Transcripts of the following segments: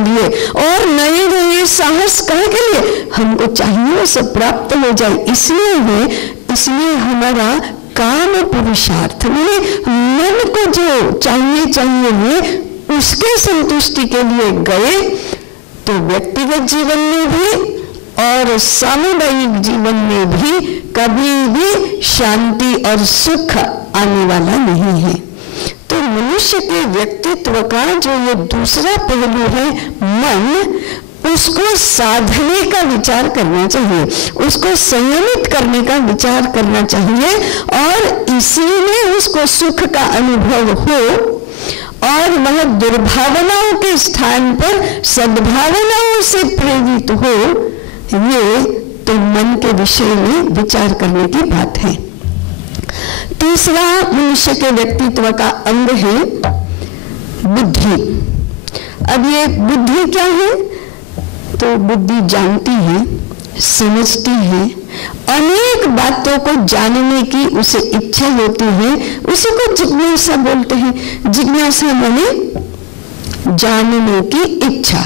लिए और नए नए साहस कहे के लिए हमको चाहिए वो सब प्राप्त हो जाए। इसलिए हमारा काम पुरुषार्थ में मन को जो चाहिए है उसके संतुष्टि के लिए गए तो व्यक्तिगत जीवन में भी और सामुदायिक जीवन में भी कभी भी शांति और सुख आने वाला नहीं है। तो मनुष्य के व्यक्तित्व का जो ये दूसरा पहलू है मन, उसको साधने का विचार करना चाहिए, उसको संयमित करने का विचार करना चाहिए और इसी में उसको सुख का अनुभव हो और वह दुर्भावनाओं के स्थान पर सद्भावनाओं से प्रेरित हो। ये तो मन के विषय में विचार करने की बात है। तीसरा मनुष्य के व्यक्तित्व का अंग है बुद्धि। अब ये बुद्धि क्या है? तो बुद्धि जानती है, समझती है, अनेक बातों को जानने की उसे इच्छा होती है, उसी को जिज्ञासा बोलते हैं। जिज्ञासा माने जानने की इच्छा।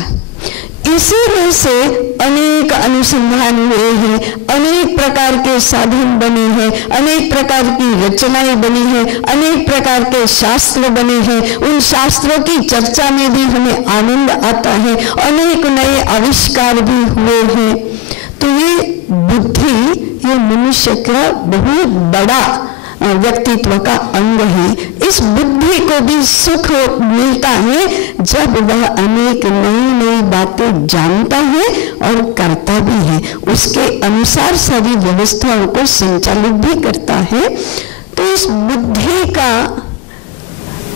इसीलिए से अनेक अनुसंधान हुए हैं, अनेक प्रकार के साधन बने हैं, अनेक प्रकार की रचनाएं बनी हैं, अनेक प्रकार के शास्त्र बने हैं। उन शास्त्रों की चर्चा में भी हमें आनंद आता है, अनेक नए आविष्कार भी हुए हैं। तो ये बुद्धि, ये मनुष्य का बहुत बड़ा व्यक्तित्व का अंग है। इस बुद्धि को भी सुख मिलता है जब वह अनेक नई नई बातें जानता है और करता भी है, उसके अनुसार सारी व्यवस्थाओं को संचालित भी करता है। तो इस बुद्धि का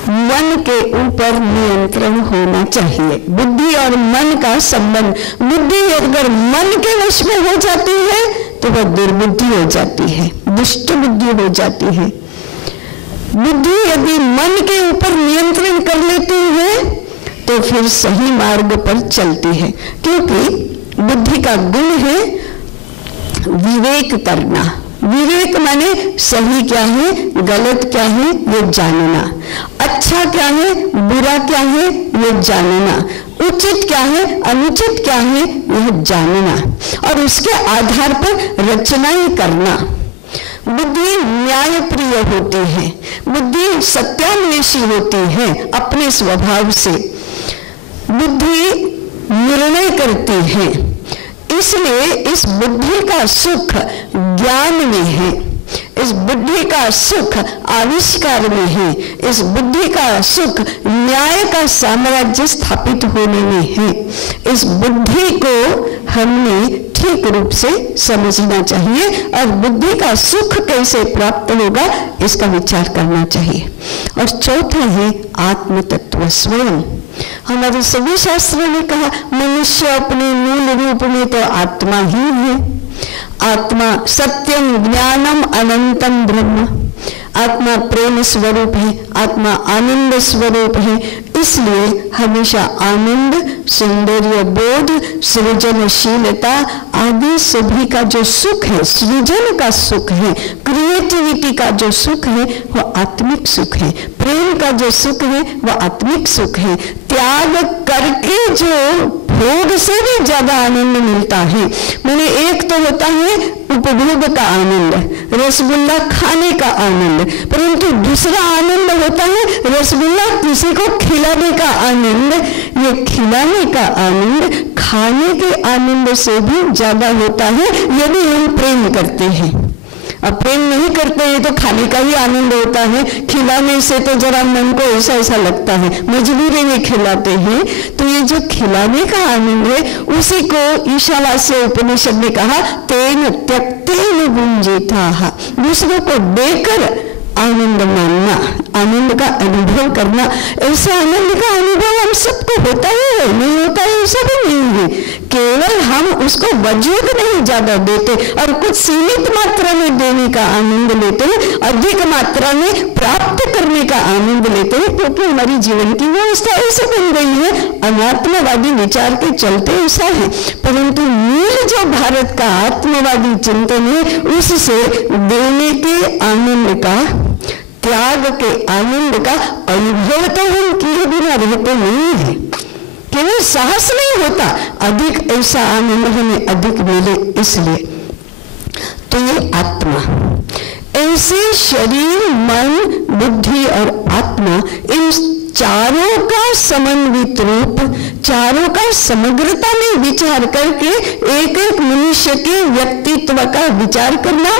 मन के ऊपर नियंत्रण होना चाहिए। बुद्धि और मन का संबंध, बुद्धि अगर मन के वश में हो जाती है तो वह दुर्बुद्धि हो जाती है, दुष्ट बुद्धि हो जाती है। बुद्धि यदि मन के ऊपर नियंत्रण कर लेती है तो फिर सही मार्ग पर चलती है, क्योंकि बुद्धि का गुण है विवेक करना। विवेक माने सही क्या है, गलत क्या है, ये जानना। अच्छा क्या है, बुरा क्या है, ये जानना। उचित क्या है, अनुचित क्या है, यह जानना और उसके आधार पर रचनाएं करना। बुद्धि न्यायप्रिय होती है, बुद्धि सत्यान्वेषी होती है अपने स्वभाव से। बुद्धि निर्णय करती है, इसलिए इस बुद्धि का सुख ज्ञान में है, इस बुद्धि का सुख आविष्कार में है, इस बुद्धि का सुख न्याय का साम्राज्य स्थापित होने में है। इस बुद्धि को हमने ठीक रूप से समझना चाहिए और बुद्धि का सुख कैसे प्राप्त होगा इसका विचार करना चाहिए। और चौथा है आत्म तत्व स्वयं। हमारे सभी शास्त्रों ने कहा मनुष्य अपने मूल रूप में तो आत्मा ही है। आत्मा सत्यम ज्ञानम अनंतम ब्रह्म। आत्मा प्रेम स्वरूप है, आत्मा आनंद स्वरूप है। इसलिए हमेशा आनंद, सौंदर्य बोध, सृजनशीलता आदि सभी का जो सुख है, सृजन का सुख है, क्रिएटिविटी का जो सुख है वो आत्मिक सुख है। प्रेम का जो सुख है वो आत्मिक सुख है। त्याग करके जो भोग से भी ज्यादा आनंद मिलता है। मैंने एक तो होता है उपभोग का आनंद, रसगुल्ला खाने का आनंद, परंतु दूसरा आनंद होता है रसगुल्ला किसी को खिलाने का आनंद। ये खिलाने का आनंद खाने के आनंद से भी ज्यादा होता है यदि हम प्रेम करते हैं। अब प्रेम नहीं करते हैं तो खाने का ही आनंद होता है, खिलाने से तो जरा मन को ऐसा ऐसा लगता है, मजबूरी में खिलाते हैं। तो ये जो खिलाने का आनंद है उसी को ईशावास्य उपनिषद ने कहा तेन त्यक्तेन गुंजिताः, दूसरों को देकर आनंद मानना, आनंद का अनुभव करना। ऐसे आनंद का अनुभव हम सबको होता है, नहीं होता है ऐसा भी नहीं है। केवल हम उसको वजूद नहीं ज्यादा देते और कुछ सीमित मात्रा में देने का आनंद लेते हैं, अधिक मात्रा में प्राप्त करने का आनंद लेते हैं, क्योंकि हमारी जीवन की व्यवस्था ऐसे बन गई है। अनात्मवादी विचार के चलते ऐसा है, परंतु मूल जो भारत का आत्मवादी चिंतन है उससे देने के आनंद का, त्याग के आनंद का अनुभव तो हम किए बिना रहते नहीं है, केवल साहस नहीं होता, अधिक ऐसा आनंद हमें अधिक मिले इसलिए। तो ये आत्मा, ऐसे शरीर, मन, बुद्धि और आत्मा, इन चारों का समन्वित रूप, चारों का समग्रता में विचार करके एक एक मनुष्य के व्यक्तित्व का विचार करना,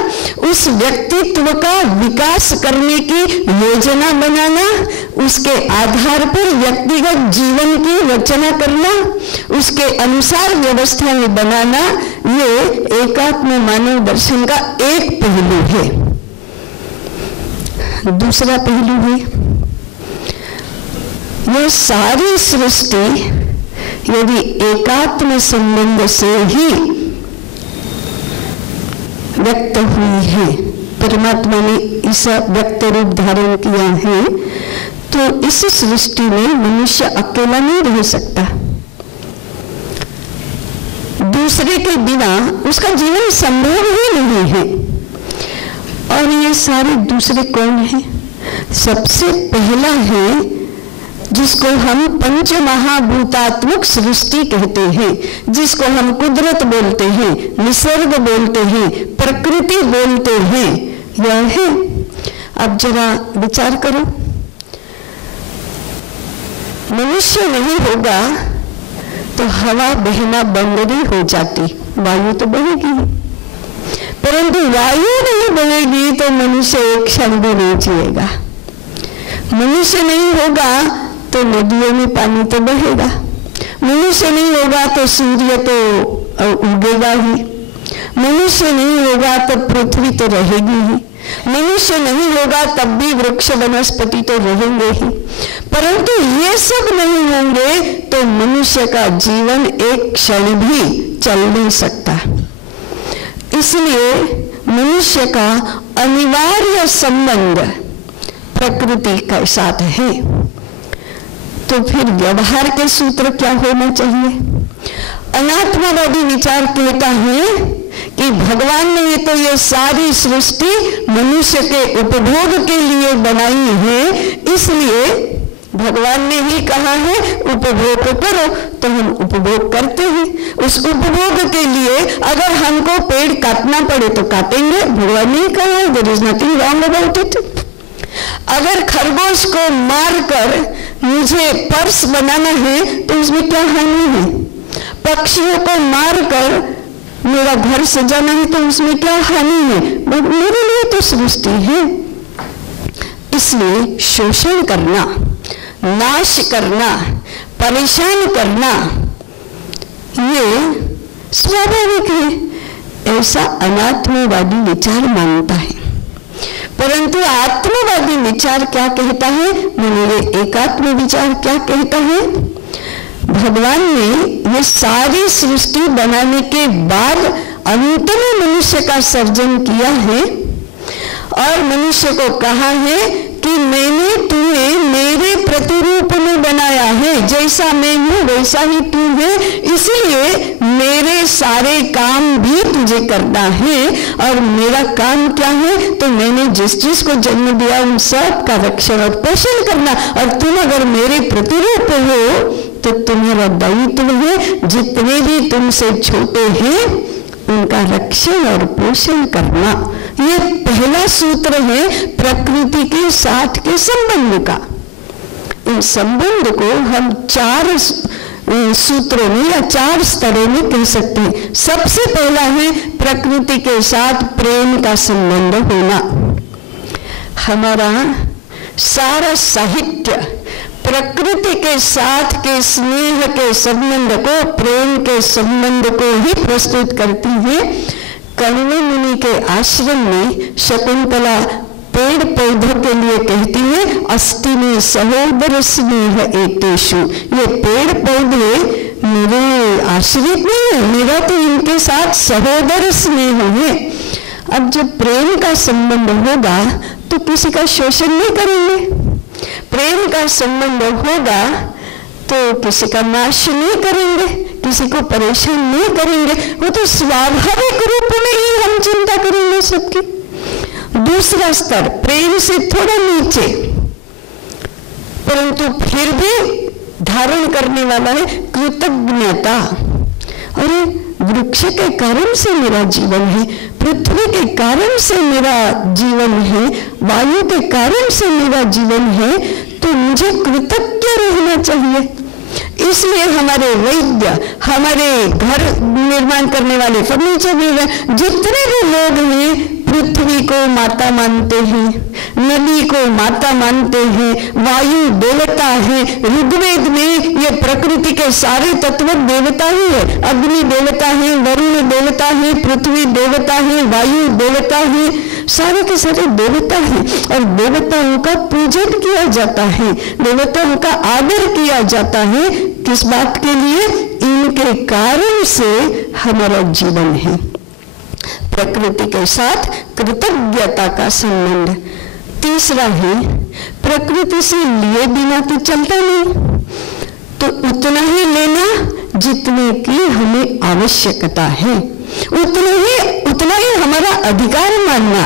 उस व्यक्तित्व का विकास करने की योजना बनाना, उसके आधार पर व्यक्तिगत जीवन की रचना करना, उसके अनुसार व्यवस्थाएं बनाना, ये एकात्म मानव दर्शन का एक पहलू है। दूसरा पहलू है, यह सारी सृष्टि यदि एकात्म संबंध से ही व्यक्त हुई है, परमात्मा ने इस व्यक्त रूप धारण किया है, तो इस सृष्टि में मनुष्य अकेला नहीं रह सकता। दूसरे के बिना उसका जीवन संभव ही नहीं है। और ये सारे दूसरे कौन है? सबसे पहला है जिसको हम पंच महाभूतात्मक सृष्टि कहते हैं, जिसको हम कुदरत बोलते हैं, निसर्ग बोलते हैं, प्रकृति बोलते हैं, यह है। अब जरा विचार करो, मनुष्य नहीं होगा तो हवा बहना बंद नहीं हो जाती, वायु तो बहेगी, परंतु वायु नहीं बहेगी तो मनुष्य एक क्षण भी नहीं जिएगा। मनुष्य नहीं होगा तो नदियों में पानी तो बहेगा, मनुष्य नहीं होगा तो सूर्य तो उगेगा ही, मनुष्य नहीं होगा तो पृथ्वी तो रहेगी ही, मनुष्य नहीं होगा तब भी वृक्ष वनस्पति तो रहेंगे ही। परंतु ये सब नहीं होंगे तो मनुष्य का जीवन एक क्षण भी चल नहीं सकता। इसलिए मनुष्य का अनिवार्य संबंध प्रकृति के साथ है। तो फिर व्यवहार के सूत्र क्या होना चाहिए? अनात्मवादी विचार कहता है कि भगवान ने तो ये सारी सृष्टि मनुष्य के उपभोग के लिए बनाई है, इसलिए भगवान ने ही कहा है उपभोग करो, तो हम उपभोग करते हैं। उस उपभोग के लिए अगर हमको पेड़ काटना पड़े तो काटेंगे, भगवान ने ही कहा है, there is nothing wrong about it. अगर खरगोश को मारकर मुझे पर्स बनाना है तो उसमें क्या हानि है? पक्षियों को मारकर मेरा घर सजाना है तो उसमें क्या हानि है? मेरे लिए तो सृष्टि है। इसलिए शोषण करना, नाश करना, परेशान करना ये स्वाभाविक है, ऐसा अनात्मवादी विचार मानता है। परंतु आत्मवादी विचार क्या कहता है? ये एकात्म विचार क्या कहता है? भगवान ने ये सारी सृष्टि बनाने के बाद अंत में मनुष्य का सर्जन किया है और मनुष्य को कहा है कि मैंने तुम्हें मेरे प्रतिरूप में बनाया है, जैसा मैं हूं वैसा ही तू है, इसलिए मेरे सारे काम भी तुझे करना है। और मेरा काम क्या है? तो मैंने जिस चीज को जन्म दिया उन सब का रक्षण और पोषण करना, और तुम अगर मेरे प्रतिरूप हो तो तुम्हारा दायित्व है जितने भी तुमसे छोटे हैं उनका रक्षण और पोषण करना। ये पहला सूत्र है प्रकृति के साथ के संबंध का। इन संबंध को हम 4 सूत्रों में या 4 स्तरों में कह सकते हैं। सबसे पहला है प्रकृति के साथ प्रेम का संबंध होना। हमारा सारा साहित्य प्रकृति के साथ के स्नेह के संबंध को, प्रेम के संबंध को ही प्रस्तुत करती है। कण्व मुनि के आश्रम में शकुंतला पेड़ पौधों के लिए कहती है अस्ति में सहोदर स्नेह एतेषु। ये पेड़ पौधे मेरे आश्रित नहीं है, मेरा तो इनके साथ सहोदर स्नेह है। अब जब प्रेम का संबंध होगा तो किसी का शोषण नहीं करेंगे, प्रेम का संबंध होगा तो किसी का नाश नहीं करेंगे, किसी को परेशान नहीं करेंगे, वो तो स्वाभाविक रूप में ही हम चिंता करेंगे सबकी। दूसरा स्तर प्रेम से थोड़ा नीचे, परंतु फिर भी धारण करने वाला है कृतज्ञता। अरे वृक्ष के कारण से मेरा जीवन है, पृथ्वी के कारण से मेरा जीवन है, वायु के कारण से मेरा जीवन है, तो मुझे कृतज्ञ रहना चाहिए। इसलिए हमारे वैद्य, हमारे घर निर्माण करने वाले, फर्नीचर निर्माण, जितने भी लोग हैं पृथ्वी को माता मानते हैं, नदी को माता मानते हैं, वायु देवता है। ऋग्वेद में ये प्रकृति के सारे तत्व देवता ही है। अग्नि देवता है, वरुण देवता है, पृथ्वी देवता है, वायु देवता है, सारे के सारे देवता हैं। और देवताओं का पूजन किया जाता है, देवताओं का आदर किया जाता है। किस बात के लिए? इनके कारण से हमारा जीवन है। प्रकृति के साथ कृतज्ञता का संबंध। तीसरा है, प्रकृति से लिए बिना तो चलता नहीं, तो उतना ही लेना जितने की हमें आवश्यकता है, उतना ही हमारा अधिकार मानना।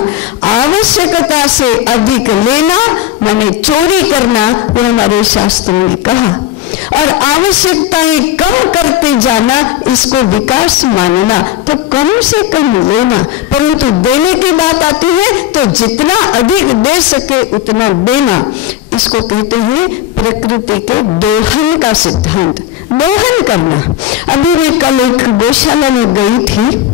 आवश्यकता से अधिक लेना माने चोरी करना, वो हमारे शास्त्रों ने कहा। और आवश्यकताएं कम करते जाना, इसको विकास मानना। तो कम से कम लेना, परंतु देने की बात आती है तो जितना अधिक दे सके उतना देना। इसको कहते हैं प्रकृति के दोहन का सिद्धांत। दोहन करना। अभी मैं कल एक गौशाला में गई थी।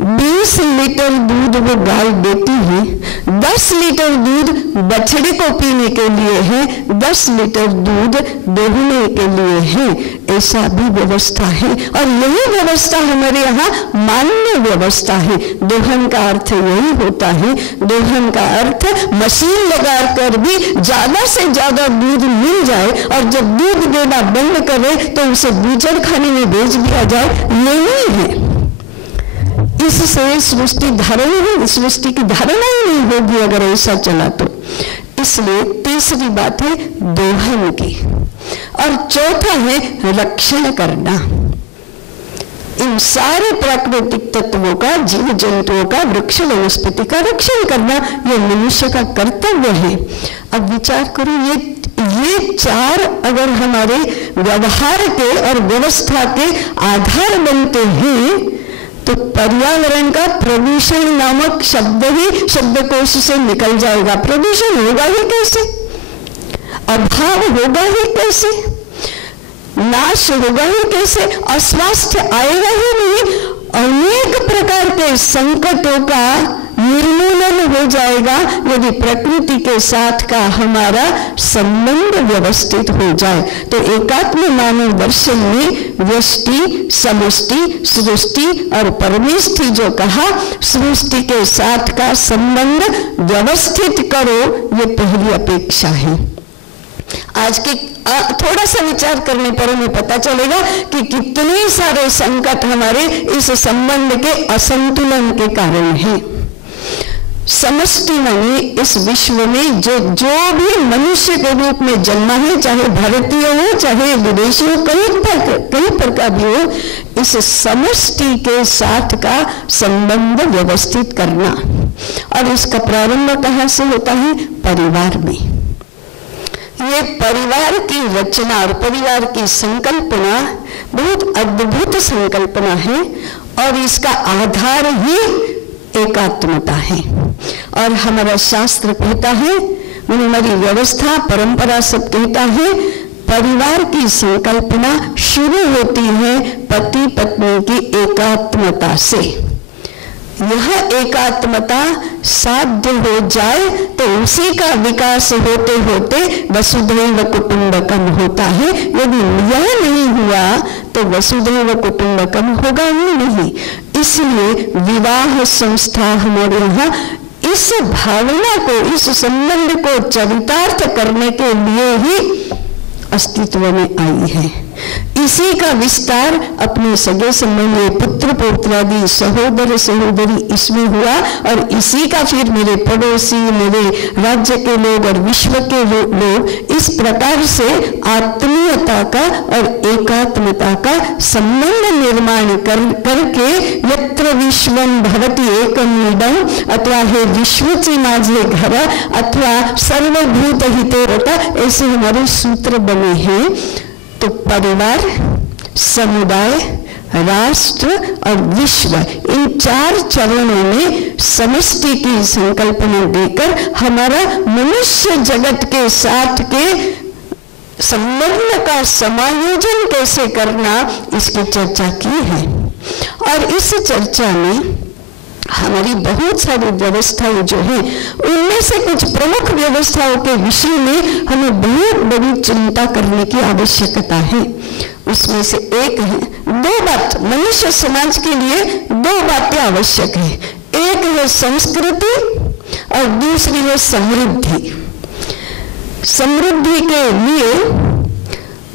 20 लीटर दूध वो गाय देती है, 10 लीटर दूध बछड़े को पीने के लिए है, 10 लीटर दूध दोहने के लिए है। ऐसा भी व्यवस्था है, और यही व्यवस्था हमारे यहाँ मान्य व्यवस्था है। दोहन का अर्थ यही होता है। दोहन का अर्थ मशीन लगाकर भी ज्यादा से ज्यादा दूध मिल जाए, और जब दूध देना बंद करे तो उसे बूचड़ खाने में बेच दिया जाए, यही है। इससे सृष्टि की धारणा ही नहीं होगी अगर ऐसा चला तो। इसलिए तीसरी बात है दोहन की, और चौथा है रक्षण करना। इन सारे प्राकृतिक तत्वों का, जीव जंतुओं का, वृक्ष वनस्पति का रक्षण करना यह मनुष्य का कर्तव्य है। अब विचार करो, ये चार अगर हमारे व्यवहार के और व्यवस्था के आधार बनते हैं तो पर्यावरण का प्रदूषण नामक शब्द ही शब्दकोश से निकल जाएगा। प्रदूषण होगा ही कैसे? अभाव होगा ही कैसे? नाश होगा ही कैसे? अस्वास्थ्य आएगा ही नहीं। अनेक प्रकार के संकटों का निर्मूलन हो जाएगा यदि प्रकृति के साथ का हमारा संबंध व्यवस्थित हो जाए। तो एकात्म मानव दर्शन में व्यष्टि, समष्टि, सृष्टि और परमेष्टि जो कहा, सृष्टि के साथ का संबंध व्यवस्थित करो, ये पहली अपेक्षा है। आज के थोड़ा सा विचार करने पर हमें पता चलेगा कि कितने सारे संकट हमारे इस संबंध के असंतुलन के कारण हैं। समष्टि माने इस विश्व में जो भी मनुष्य के रूप में जन्मा है, चाहे भारतीय हो चाहे विदेशी हो, कहीं पर का भी हो, इस समष्टि के साथ का संबंध व्यवस्थित करना। और इसका प्रारंभ कहाँ से होता है? परिवार में। ये परिवार की रचना और परिवार की संकल्पना बहुत अद्भुत संकल्पना है, और इसका आधार ही एकात्मता है। और हमारा शास्त्र कहता है, हमारी व्यवस्था परंपरा सब कहता है, परिवार की संकल्पना शुरू होती है पति पत्नी की एकात्मता से। यह एकात्मता साध्य हो जाए तो उसी का विकास होते होते वसुधैव कुटुंबकम होता है। यदि यह नहीं हुआ तो वसुधैव कुटुंबकम होगा ही नहीं। इसलिए विवाह संस्था हमारे यहाँ इस भावना को, इस संबंध को चरितार्थ करने के लिए ही अस्तित्व में आई है। इसी का विस्तार अपने सगे संबंधी पुत्र पौत्रादि सहोदर सहोदरी इसमें हुआ, और इसी का फिर मेरे पड़ोसी, मेरे राज्य के लोग और विश्व के लोग, इस प्रकार से आत्मीयता का और एकात्मता का संबंध निर्माण करके यत्र विश्वम भवति एकमिदं, अथवा हे विश्वची माझे घर, अथवा सर्वभूत हितोरता, ऐसे हमारे सूत्र बने हैं। तो परिवार, समुदाय, राष्ट्र और विश्व, इन 4 चरणों में समष्टि की संकल्पना देकर हमारा मनुष्य जगत के साथ के संबंध का समायोजन कैसे करना, इसकी चर्चा की है। और इस चर्चा में हमारी बहुत सारी व्यवस्थाएं जो है, उनमें से कुछ प्रमुख व्यवस्थाओं के विषय में हमें बहुत बड़ी चिंता करने की आवश्यकता है। उसमें से एक है, 2 बात मनुष्य समाज के लिए 2 बातें आवश्यक है। एक है संस्कृति और दूसरी है समृद्धि। समृद्धि के लिए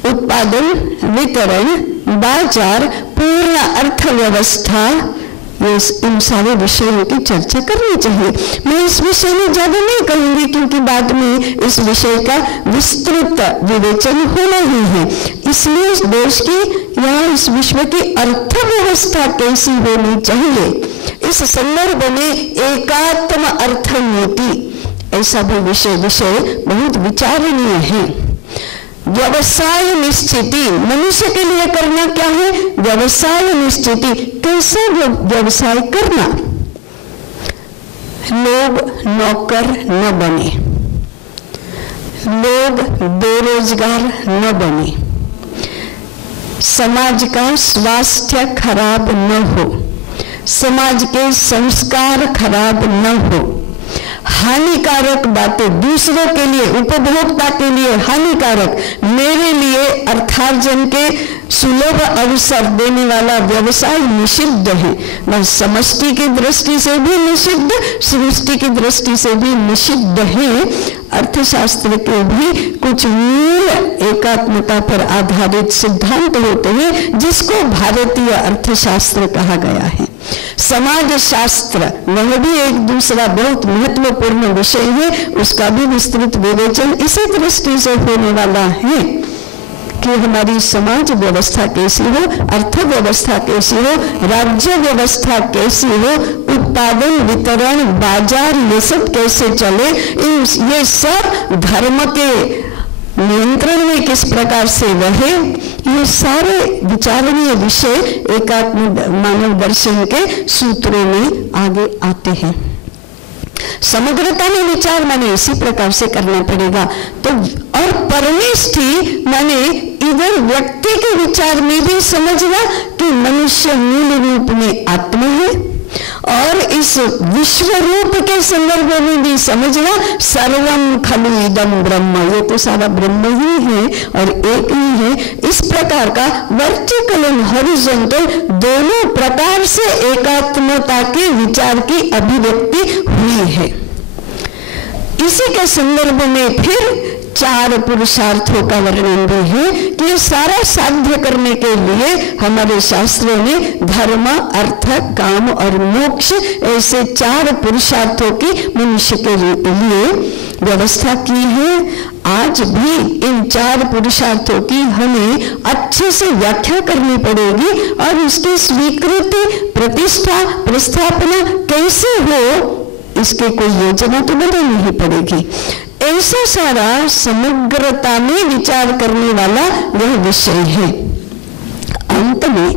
उत्पादन, वितरण, बाजार, पूर्ण अर्थव्यवस्था, ये इन सारे विषयों की चर्चा करनी चाहिए। मैं इस विषय में ज्यादा नहीं कहूंगी, क्योंकि बाद में इस विषय का विस्तृत विवेचन होना ही है। इसलिए इस देश की या इस विश्व की अर्थव्यवस्था कैसी होनी चाहिए, इस संदर्भ में एकात्म अर्थनीति, ऐसा भी विषय बहुत विचारणीय है। व्यवसाय निश्चिति, मनुष्य के लिए करना क्या है? व्यवसाय निश्चिति, कैसे व्यवसाय करना? लोग नौकर न बने, लोग बेरोजगार न बने, समाज का स्वास्थ्य खराब न हो, समाज के संस्कार खराब न हो, हानिकारक बातें दूसरों के लिए, उपभोक्ता के लिए हानिकारक, मेरे लिए अर्थार्जन के सुलभ अवसर देने वाला व्यवसाय निषिद्ध है। वह समष्टि की दृष्टि से भी निषिद्ध, सृष्टि की दृष्टि से भी निषिद्ध है। अर्थशास्त्र के भी कुछ मूल एकात्मता पर आधारित सिद्धांत होते हैं, जिसको भारतीय अर्थशास्त्र कहा गया है। समाज शास्त्र, वह भी एक दूसरा बहुत महत्वपूर्ण विषय है, उसका भी विस्तृत विवेचन इसी दृष्टि से होने वाला है कि हमारी समाज व्यवस्था कैसी हो, अर्थव्यवस्था कैसी हो, राज्य व्यवस्था कैसी हो, उत्पादन, वितरण, बाजार, ये सब कैसे चले, ये सब धर्म के नियंत्रण में किस प्रकार से रहे, ये सारे विचारणीय विषय एकात्म मानव दर्शन के सूत्रों में आगे आते हैं। समग्रता में विचार माने इसी प्रकार से करना पड़ेगा। तो और परमेष्ठी माने इधर व्यक्ति के विचार में भी समझना कि मनुष्य मूल रूप में आत्मा है, और इस विश्व रूप के संदर्भ में भी समझना सर्वम खलु इदं ब्रह्म, ये तो सारा ब्रह्म ही है और एक ही है। इस प्रकार का वर्टिकल एंड हॉरिजॉन्टल दोनों प्रकार से एकात्मता के विचार की अभिव्यक्ति हुई है। इसी के संदर्भ में फिर 4 पुरुषार्थों का वर्णन भी है कि ये सारा साध्य करने के लिए हमारे शास्त्रों ने धर्म, अर्थ, काम और मोक्ष, ऐसे 4 पुरुषार्थों की मनुष्य के लिए व्यवस्था की है। आज भी इन 4 पुरुषार्थों की हमें अच्छे से व्याख्या करनी पड़ेगी और उसकी स्वीकृति, प्रतिष्ठा, प्रस्थापना कैसे हो, इसके कोई योजना तो बनानी ही पड़ेगी। ऐसा सारा समग्रता में विचार करने वाला यह विषय है। अंत में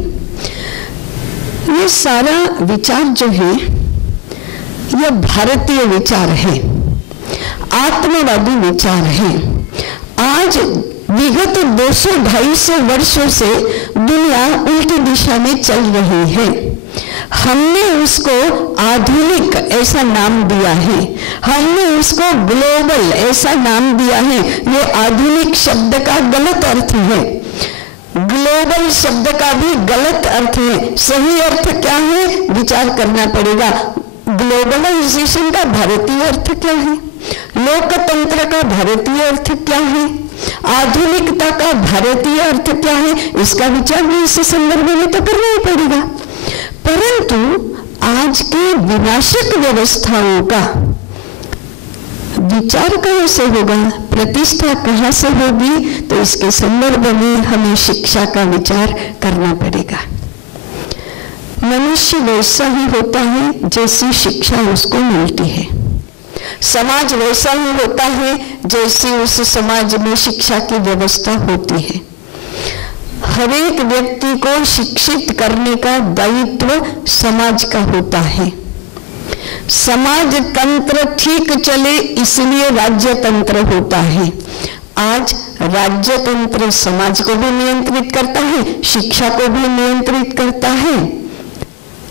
ये सारा विचार जो है यह भारतीय विचार है, आत्मवादी विचार है। आज विगत 200-250 वर्षों से दुनिया उल्टी दिशा में चल रही है। हमने उसको आधुनिक ऐसा नाम दिया है, हमने उसको ग्लोबल ऐसा नाम दिया है। ये आधुनिक शब्द का गलत अर्थ है, ग्लोबल शब्द का भी गलत अर्थ है। सही अर्थ क्या है, विचार करना पड़ेगा। ग्लोबलाइजेशन का भारतीय अर्थ क्या है, लोकतंत्र का भारतीय अर्थ क्या है, आधुनिकता का भारतीय अर्थ क्या है, इसका विचार भी इस संदर्भ में तो करना ही पड़ेगा। परंतु आज के विनाशक व्यवस्थाओं का विचार कहाँ से होगा, प्रतिष्ठा कहाँ से होगी, तो इसके संदर्भ में हमें शिक्षा का विचार करना पड़ेगा। मनुष्य वैसा ही होता है जैसी शिक्षा उसको मिलती है, समाज वैसा ही होता है जैसी उस समाज में शिक्षा की व्यवस्था होती है। हर एक व्यक्ति को शिक्षित करने का दायित्व समाज का होता है। समाज तंत्र ठीक चले इसलिए राज्य तंत्र होता है। आज राज्य तंत्र समाज को भी नियंत्रित करता है, शिक्षा को भी नियंत्रित करता है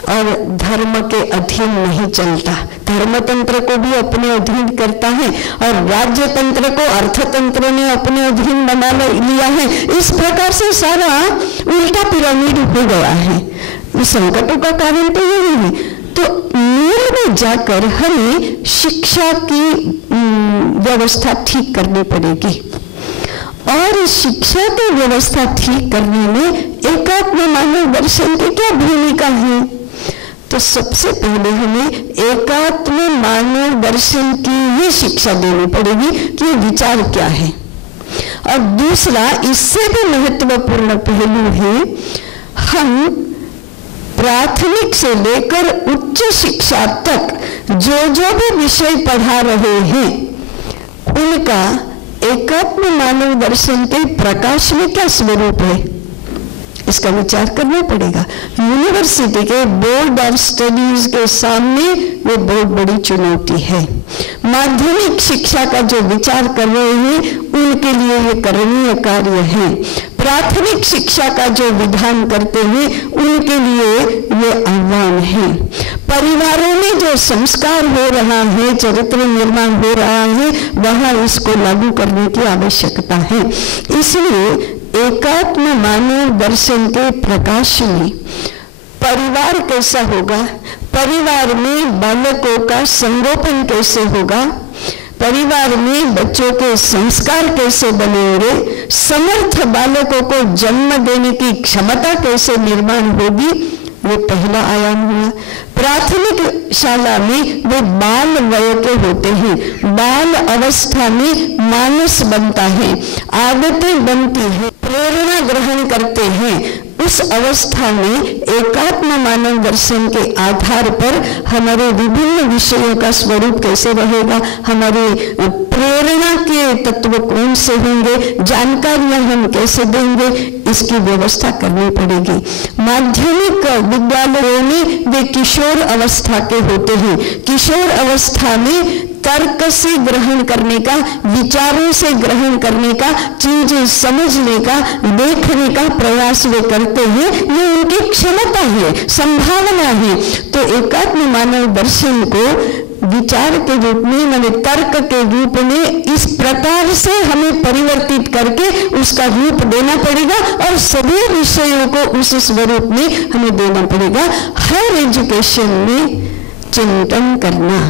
और धर्म के अधीन नहीं चलता, धर्म तंत्र को भी अपने अधीन करता है और राज्य तंत्र को अर्थतंत्र ने अपने अधीन बना लिया है। इस प्रकार से सारा उल्टा पिरामिड हो गया है। इस संकटों का कारण तो यही है। तो मूल में जाकर हमें शिक्षा की व्यवस्था ठीक करनी पड़ेगी और शिक्षा की व्यवस्था ठीक करने में एकात्म मानव दर्शन की क्या भूमिका है। तो सबसे पहले हमें एकात्म मानव दर्शन की ही शिक्षा देनी पड़ेगी कि विचार क्या है। और दूसरा इससे भी महत्वपूर्ण पहलू है, हम प्राथमिक से लेकर उच्च शिक्षा तक जो जो भी विषय पढ़ा रहे हैं उनका एकात्म मानव दर्शन के प्रकाश में क्या स्वरूप है, इसका विचार करना पड़ेगा। यूनिवर्सिटी के बोर्ड ऑफ स्टडीज के सामने ये बहुत बड़ी चुनौती है। माध्यमिक शिक्षा का जो विचार कर रहे हैं उनके लिए ये करणीय कार्य है। प्राथमिक शिक्षा का जो विधान करते हैं उनके लिए ये आह्वान है। परिवारों में जो संस्कार हो रहा है, चरित्र निर्माण हो रहा है, वहां इसको लागू करने की आवश्यकता है। इसलिए एकात्म मानव दर्शन के प्रकाश में परिवार कैसा होगा, परिवार में बालकों का संगोपन कैसे होगा, परिवार में बच्चों के संस्कार कैसे बनेंगे, समर्थ बालकों को जन्म देने की क्षमता कैसे निर्माण होगी, ये पहला आयाम हुआ। प्राथमिक शाला में वे बाल वय के होते हैं, बाल अवस्था में मानस बनता है, आदतें बनती हैं, प्रेरणा ग्रहण करते हैं। उस अवस्था में एकात्म मानव दर्शन के आधार पर हमारे विभिन्न विषयों का स्वरूप कैसे रहेगा, हमारी प्रेरणा के तत्व कौन से होंगे, जानकारियां हम कैसे देंगे, इसकी व्यवस्था करनी पड़ेगी। माध्यमिक विद्यालयों में वे किशोर अवस्था के होते हैं। किशोर अवस्था में तर्क से ग्रहण करने का, विचारों से ग्रहण करने का, चीजें समझने का, देखने का प्रयास वे करते हैं। ये उनकी क्षमता है, संभावना है। तो एकात्म मानव दर्शन को विचार के रूप में, माने तर्क के रूप में इस प्रकार से हमें परिवर्तित करके उसका रूप देना पड़ेगा और सभी विषयों को उस स्वरूप में हमें देना पड़ेगा। हर एजुकेशन में चिंतन करना,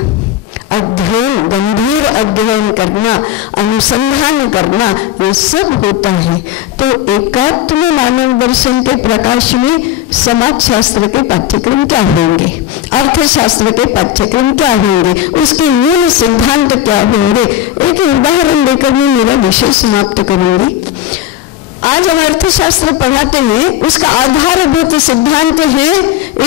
अध्ययन, गंभीर अध्ययन करना, अनुसंधान करना, ये सब होता है। तो एकात्म मानव दर्शन के प्रकाश में समाज शास्त्र के पाठ्यक्रम क्या होंगे, अर्थशास्त्र के पाठ्यक्रम क्या होंगे, उसके मूल सिद्धांत क्या होंगे, एक उदाहरण देकर मैं मेरा विषय समाप्त करूंगी। आज हम अर्थशास्त्र पढ़ाते हैं, उसका आधारभूत सिद्धांत है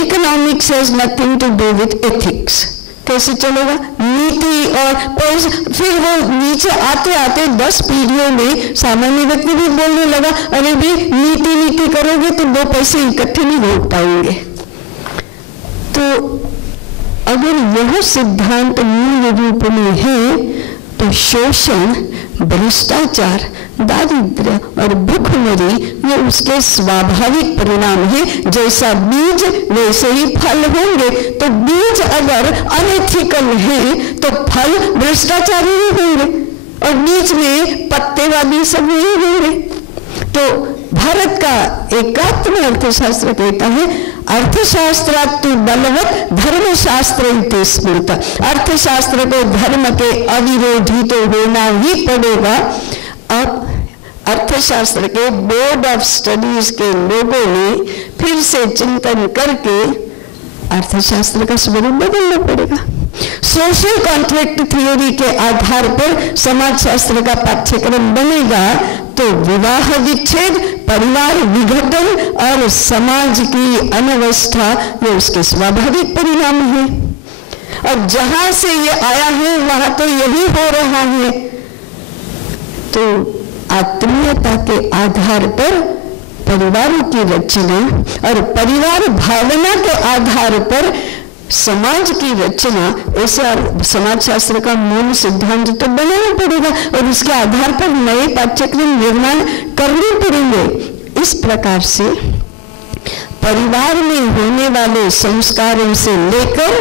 economics has nothing to do with ethics. कैसे चलेगा, नीति और पैसा। फिर वो नीचे आते आते 10 पीढ़ियों में सामान्य व्यक्ति भी बोलने लगा, अरे भी नीति करोगे तो 2 पैसे इकट्ठे नहीं भोग पाएंगे। तो अगर यह सिद्धांत मूल रूप में है तो शोषण, भ्रष्टाचार, दारिद्र्य और भूखमरी ये उसके स्वाभाविक परिणाम है। जैसा बीज वैसे ही फल होंगे। तो बीज अगर अनएथिकल है तो फल भ्रष्टाचारी ही होंगे और बीच में पत्तेवादी सब नहीं होंगे। तो भारत का एकात्म अर्थशास्त्र कहता है अर्थशास्त्रात् बलवत् धर्मशास्त्र इति स्मृत। अर्थशास्त्र को धर्म के अविरोधी तो होना ही पड़ेगा। अब अर्थशास्त्र के बोर्ड ऑफ स्टडीज के लोगों ने फिर से चिंतन करके अर्थशास्त्र का स्वरूप बदलना पड़ेगा। सोशल कॉन्ट्रैक्ट थियोरी के आधार पर समाजशास्त्र का पाठ्यक्रम बनेगा तो विवाह विच्छेद, परिवार विघटन और समाज की अनवस्था ये उसके स्वाभाविक परिणाम है। और जहां से ये आया है वहां तो यही हो रहा है। तो आत्मीयता के आधार पर परिवारों की रचना और परिवार भावना के आधार पर समाज की रचना, ऐसा समाजशास्त्र का मूल सिद्धांत तो बनाना पड़ेगा और उसके आधार पर नए पाठ्यक्रम निर्माण करने पड़ेंगे। इस प्रकार से परिवार में होने वाले संस्कारों से लेकर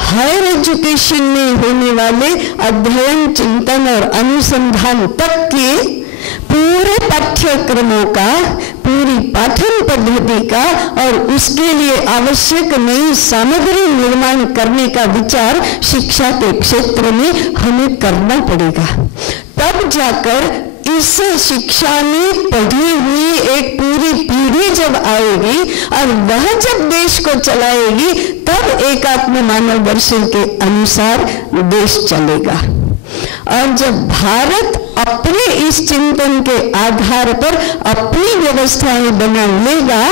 हायर एजुकेशन में होने वाले अध्ययन, चिंतन और अनुसंधान तक के पूरे पाठ्यक्रमों का, पूरी पाठन पद्धति का और उसके लिए आवश्यक नई सामग्री निर्माण करने का विचार शिक्षा के क्षेत्र में हमें करना पड़ेगा। तब जाकर इस शिक्षा में पढ़ी हुई एक पूरी पीढ़ी जब आएगी और वह जब देश को चलाएगी तब एकात्म मानव दर्शन के अनुसार देश चलेगा। और जब भारत अपने इस चिंतन के आधार पर अपनी व्यवस्थाएं बना लेगा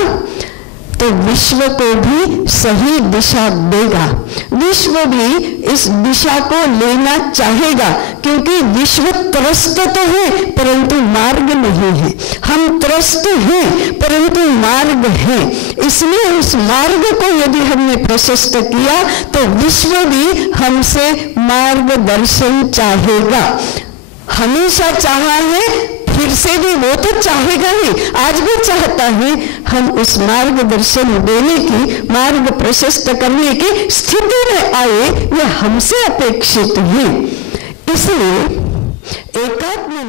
तो विश्व को भी सही दिशा देगा। विश्व भी इस दिशा को लेना चाहेगा क्योंकि विश्व त्रस्त तो है परंतु मार्ग नहीं है। हम त्रस्त हैं परंतु मार्ग है। इसलिए उस मार्ग को यदि हमने प्रशस्त किया तो विश्व भी हमसे मार्गदर्शन चाहेगा। हमेशा चाहा है, फिर से भी वो तो चाहेगा ही, आज भी चाहता है। हम उस मार्गदर्शन देने की, मार्ग प्रशस्त करने की स्थिति में आए, यह हमसे अपेक्षित है। इसलिए एकात्म